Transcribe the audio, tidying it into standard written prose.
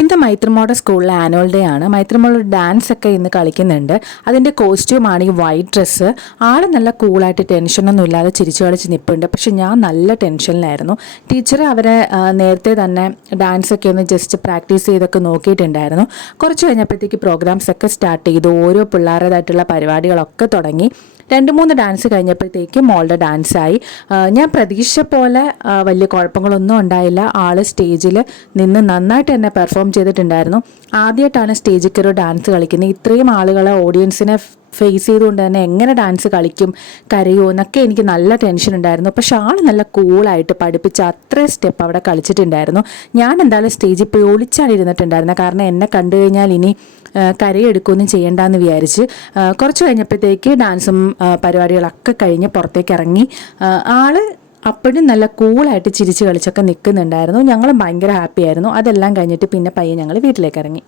ഇന്ന് മൈത്രിമോളുടെ സ്കൂളിലെ annual day ആണ്. മൈത്രിമോൾ ഡാൻസ് ഒക്കെ ഇന്ന് കളിക്കുന്നുണ്ട്. അതിൻ്റെ കോസ്റ്റ്യൂമാണ് ഈ വൈറ്റ് ഡ്രസ്സ്. ആൾ നല്ല കൂളായിട്ട് ടെൻഷനൊന്നും ഇല്ലാതെ ചിരിച്ചു കളിച്ച് നിൽപ്പുണ്ട്. പക്ഷെ ഞാൻ നല്ല ടെൻഷനിലായിരുന്നു. ടീച്ചർ അവരെ നേരത്തെ തന്നെ ഡാൻസ് ഒക്കെ ഒന്ന് ജസ്റ്റ് പ്രാക്ടീസ് ചെയ്തൊക്കെ നോക്കിയിട്ടുണ്ടായിരുന്നു. കുറച്ച് കഴിഞ്ഞപ്പോഴത്തേക്ക് പ്രോഗ്രാംസ് ഒക്കെ സ്റ്റാർട്ട് ചെയ്തു. ഓരോ പിള്ളേരുടേതായിട്ടുള്ള പരിപാടികളൊക്കെ തുടങ്ങി. 2-3 ഡാൻസ് കഴിഞ്ഞപ്പോഴത്തേക്ക് മോളുടെ ഡാൻസായി. ഞാൻ പ്രതീക്ഷ പോലെ വലിയ കുഴപ്പങ്ങളൊന്നും ഉണ്ടായില്ല. ആൾ സ്റ്റേജിൽ നിന്ന് നന്നായിട്ട് തന്നെ പെർഫോം ചെയ്തിട്ടുണ്ടായിരുന്നു. ആദ്യമായിട്ടാണ് സ്റ്റേജിൽ കയറി ഡാൻസ് കളിക്കുന്നത്. ഇത്രയും ആളുകളെ ഓഡിയൻസിനെ ഫേസ് ചെയ്തുകൊണ്ട് തന്നെ എങ്ങനെ ഡാൻസ് കളിക്കും, കരയോ എന്നൊക്കെ എനിക്ക് നല്ല ടെൻഷൻ ഉണ്ടായിരുന്നു. പക്ഷെ ആൾ നല്ല കൂളായിട്ട് പഠിപ്പിച്ച അത്രയും സ്റ്റെപ്പ് അവിടെ കളിച്ചിട്ടുണ്ടായിരുന്നു. ഞാൻ എന്തായാലും സ്റ്റേജിൽ പോയി ഒളിച്ചാണ് ഇരുന്നിട്ടുണ്ടായിരുന്നത്. കാരണം എന്നെ കണ്ടു കഴിഞ്ഞാൽ ഇനി കരയെടുക്കുകയൊന്നും ചെയ്യേണ്ടെന്ന് വിചാരിച്ച് കുറച്ച് കഴിഞ്ഞപ്പോഴത്തേക്ക് ഡാൻസും പരിപാടികളൊക്കെ കഴിഞ്ഞ് പുറത്തേക്ക് ഇറങ്ങി. ആൾ അപ്പോഴും നല്ല കൂളായിട്ട് ചിരിച്ച് കളിച്ചൊക്കെ നിൽക്കുന്നുണ്ടായിരുന്നു. ഞങ്ങളും ഭയങ്കര ഹാപ്പി ആയിരുന്നു. അതെല്ലാം കഴിഞ്ഞിട്ട് പിന്നെ പയ്യെ ഞങ്ങൾ വീട്ടിലേക്ക് ഇറങ്ങി.